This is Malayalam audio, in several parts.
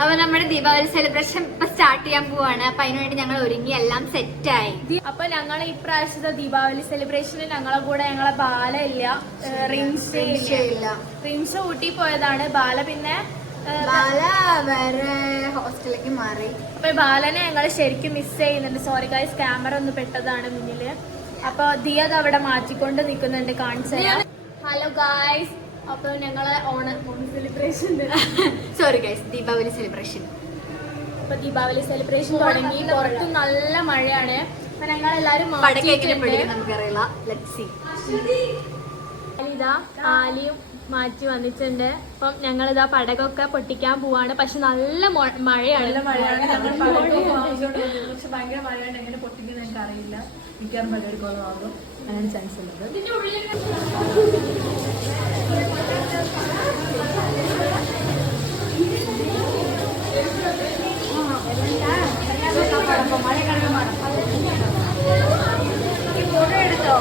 അപ്പൊ നമ്മുടെ ദീപാവലി സെലിബ്രേഷൻ ഇപ്പൊ സ്റ്റാർട്ട് ചെയ്യാൻ പോവാണ്. അപ്പൊ അതിനുവേണ്ടി ഞങ്ങൾ ഒരുങ്ങി എല്ലാം സെറ്റായി. അപ്പൊ ഞങ്ങൾ ഇപ്രാവശ്യത്തെ ദീപാവലി സെലിബ്രേഷന് ഞങ്ങളെ കൂടെ ഞങ്ങളെ ബാല ഇല്ല, റിംസ് ഊട്ടി പോയതാണ്. ബാല പിന്നെ വേറെ ഹോസ്റ്റലിലേക്ക് മാറി. അപ്പൊ ബാലനെ ഞങ്ങൾ ശരിക്കും മിസ് ചെയ്യുന്നുണ്ട്. സോറി ഗൈസ്, ക്യാമറ ഒന്ന് പെട്ടതാണ് മുന്നില്. അപ്പൊ ദിയത് അവിടെ മാറ്റിക്കൊണ്ട് നിൽക്കുന്നുണ്ട്, കാണിച്ചു തരാം. ഹലോ ഗൈസ്, അപ്പൊ ഞങ്ങളെ Onam celebration sorry guys, Deepavali celebration. അപ്പൊ ദീപാവലി സെലിബ്രേഷൻ തുടങ്ങി. പുറത്ത് നല്ല മഴയാണ്. അപ്പൊ ഞങ്ങൾ എല്ലാരും നമുക്കറിയില്ല. ഇതാ ആലിയും മാറ്റി വന്നിട്ടുണ്ട്. അപ്പം ഞങ്ങളിതാ പടകൊക്കെ പൊട്ടിക്കാൻ പോവാണ്. പക്ഷെ നല്ല മഴയാണ്. പക്ഷെ ഭയങ്കര മഴയാണ്. എങ്ങനെ പൊട്ടിക്കുന്നത് എനിക്ക് അറിയില്ല. മിക്കവാറും പകർക്കോളമാകും, അങ്ങനെ ചാൻസ് ഉള്ളത്. ഫോട്ടോ എടുത്തോ?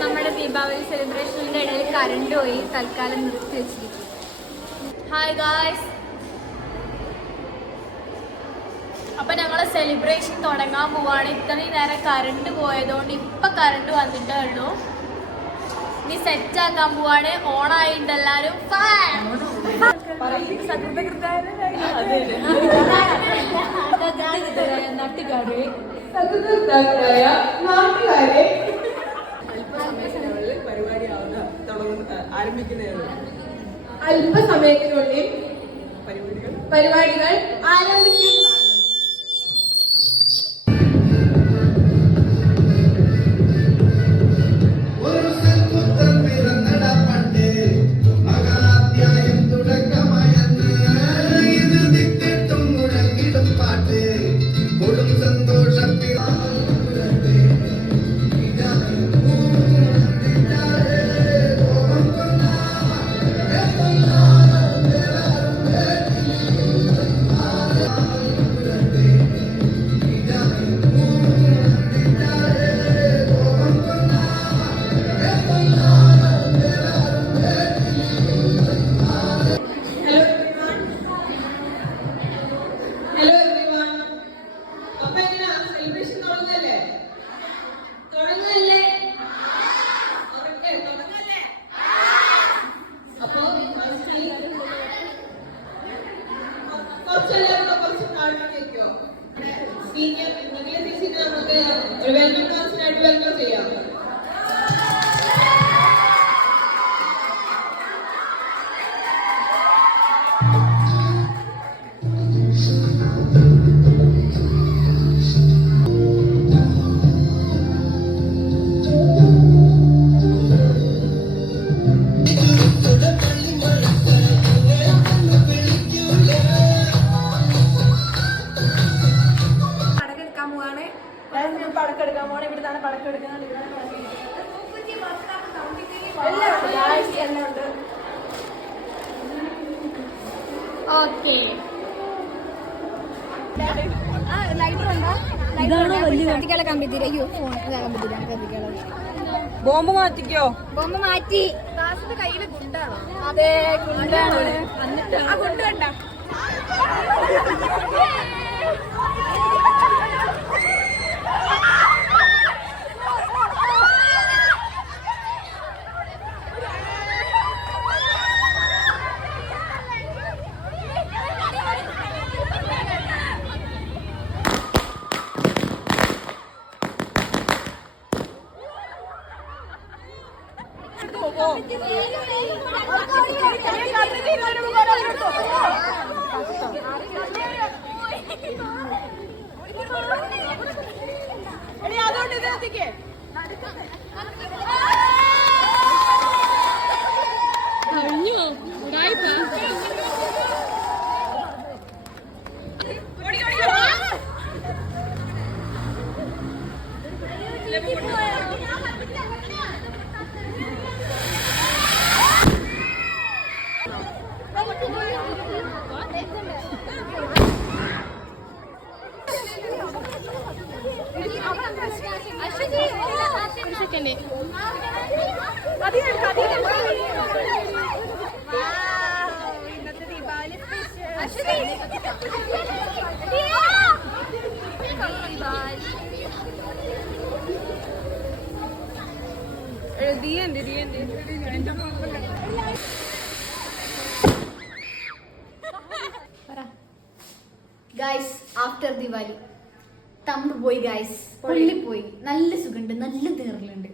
നമ്മുടെ ദീപാവലി സെലിബ്രേഷന്റെ ഇടയിൽ കറണ്ട് പോയി, തൽക്കാലം നിർത്തി വെച്ചിരിക്കും. ഹായ് ഗായ്സ്, അപ്പൊ ഞങ്ങള് സെലിബ്രേഷൻ തുടങ്ങാൻ പോവാണ്. ഇത്രയും നേരം കറണ്ട് പോയതുകൊണ്ട് ഇപ്പൊ കറണ്ട് വന്നിട്ടേ ഉള്ളൂ. ഇനി സെറ്റ് ആക്കാൻ പോവാണ്. ഓണായിട്ട് എല്ലാരും അല്പസമയത്തിനുള്ളിൽ പരിപാടികൾ ആരംഭിക്കുന്നതാണ്. വെൽക്കം ചെയ്യാം. പടക്കെടുക്കാൻ പോണേ. ഇവിടുന്നാണ് പടക്കെടുക്കുന്നത്. ഓക്കെ. ബോംബ് മാറ്റിക്കോ? ബോംബ് മാറ്റി. കയ്യില് ഗുണ്ടാണോ? അതെ, ഗുണ്ടാണ്. ആ ഗുണ്ട് കണ്ട അതുകൊണ്ട് ഇത് എത്തിക്കേ. കഴിഞ്ഞു. ഗൈസ് ആഫ്റ്റർ ദിവാലി തമ്പ് പോയി ഗൈസ്, പുള്ളി പോയി. നല്ല സുഖമുണ്ട്, നല്ല തീറലുണ്ട്.